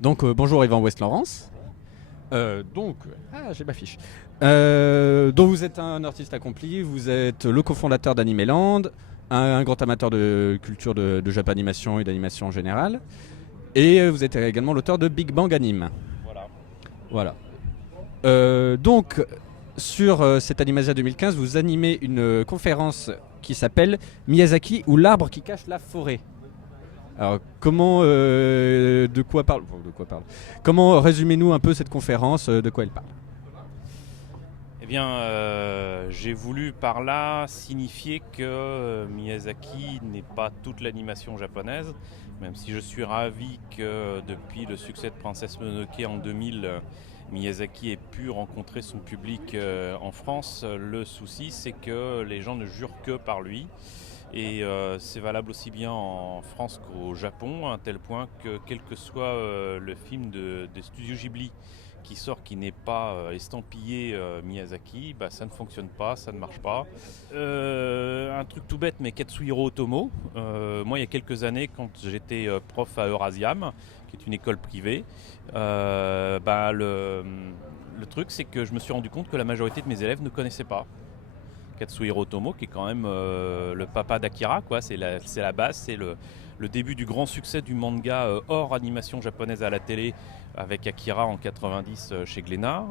Bonjour Yvan West-Laurence. J'ai ma fiche. Donc vous êtes un artiste accompli, vous êtes le cofondateur d'Animeland, un grand amateur de culture de Japanimation et d'animation en général. Et vous êtes également l'auteur de Big Bang Anime. Voilà. Voilà. Sur cette Animasia 2015, vous animez une conférence qui s'appelle Miyazaki ou l'arbre qui cache la forêt. Alors, de quoi parle, comment résumez-nous un peu cette conférence, de quoi elle parle? Eh bien, j'ai voulu par là signifier que Miyazaki n'est pas toute l'animation japonaise, même si je suis ravi que depuis le succès de Princesse Mononoke en 2000, Miyazaki ait pu rencontrer son public en France. Le souci, c'est que les gens ne jurent que par lui. Et c'est valable aussi bien en France qu'au Japon, à un tel point que quel que soit le film des studios Ghibli qui sort, qui n'est pas estampillé Miyazaki, bah, ça ne fonctionne pas, ça ne marche pas. Un truc tout bête, mais Katsuhiro Otomo, moi il y a quelques années, quand j'étais prof à Eurasiam, qui est une école privée, le truc c'est que je me suis rendu compte que la majorité de mes élèves ne connaissaient pas Katsuhiro Otomo, qui est quand même le papa d'Akira, quoi. C'est la base, c'est le début du grand succès du manga hors animation japonaise à la télé, avec Akira en 90 chez Glénat,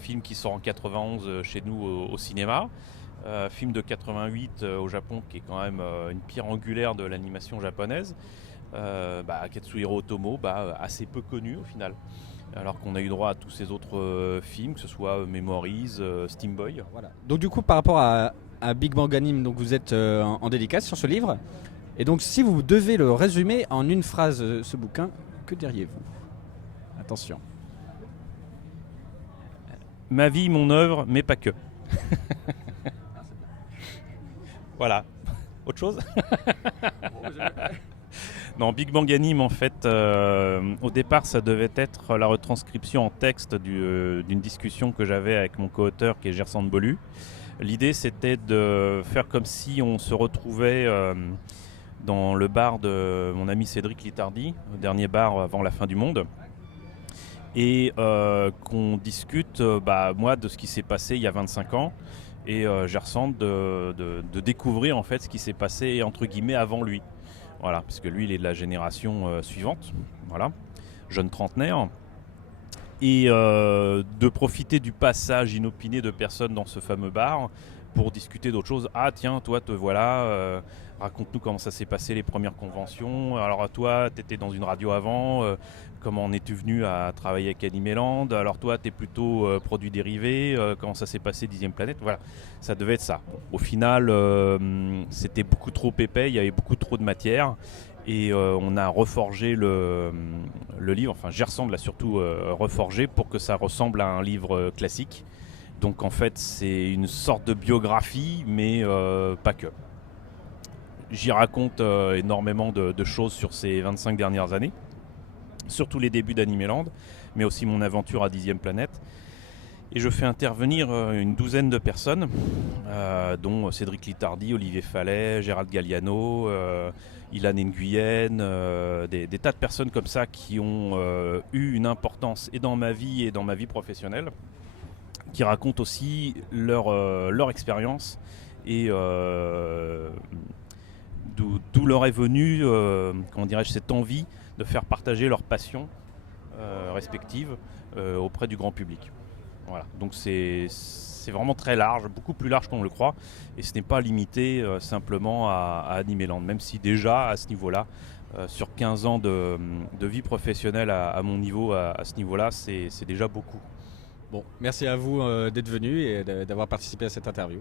film qui sort en 91 chez nous au cinéma, film de 88 au Japon, qui est quand même une pierre angulaire de l'animation japonaise. Katsuhiro Otomo, assez peu connu au final. Alors qu'on a eu droit à tous ces autres films, que ce soit Memories, Steam Boy. Voilà. Donc du coup, par rapport à Big Bang Anime, donc vous êtes en dédicace sur ce livre. Et donc si vous devez le résumer en une phrase, ce bouquin, que diriez-vous? Attention. Ma vie, mon œuvre, mais pas que. Voilà. Autre chose? Non, Big Bang Anime, en fait, au départ, ça devait être la retranscription en texte d'une discussion que j'avais avec mon co-auteur qui est Gersan Bolu. L'idée, c'était de faire comme si on se retrouvait dans le bar de mon ami Cédric Litardi, le dernier bar avant la fin du monde, et qu'on discute, moi, de ce qui s'est passé il y a 25 ans, et Gersan de découvrir en fait ce qui s'est passé entre guillemets avant lui. Voilà, parce que lui, il est de la génération suivante, voilà, jeune trentenaire, et de profiter du passage inopiné de personnes dans ce fameux bar pour discuter d'autres choses. Ah tiens, toi te voilà, raconte-nous comment ça s'est passé les premières conventions. Alors toi, t'étais dans une radio avant, comment en es-tu venu à travailler avec Animeland? Alors toi, t'es plutôt produit dérivé, comment ça s'est passé Dixième Planète? Voilà, ça devait être ça. Bon, au final, c'était beaucoup trop épais, il y avait beaucoup trop de matière. Et on a reforgé le livre, enfin Gersan l'a surtout reforgé pour que ça ressemble à un livre classique. Donc en fait c'est une sorte de biographie, mais pas que. J'y raconte énormément de choses sur ces 25 dernières années, surtout les débuts d'Animeland, mais aussi mon aventure à Dixième Planète. Et je fais intervenir une douzaine de personnes, dont Cédric Litardi, Olivier Fallet, Gérald Galliano, Ilan Nguyen, des tas de personnes comme ça qui ont eu une importance et dans ma vie et dans ma vie professionnelle, qui racontent aussi leur expérience et d'où leur est venue cette envie de faire partager leur passion respective auprès du grand public. Voilà, donc c'est vraiment très large, beaucoup plus large qu'on le croit, et ce n'est pas limité simplement à Animeland, même si déjà à ce niveau-là, sur 15 ans de vie professionnelle à mon niveau, à ce niveau-là, c'est déjà beaucoup. Bon, merci à vous d'être venu et d'avoir participé à cette interview.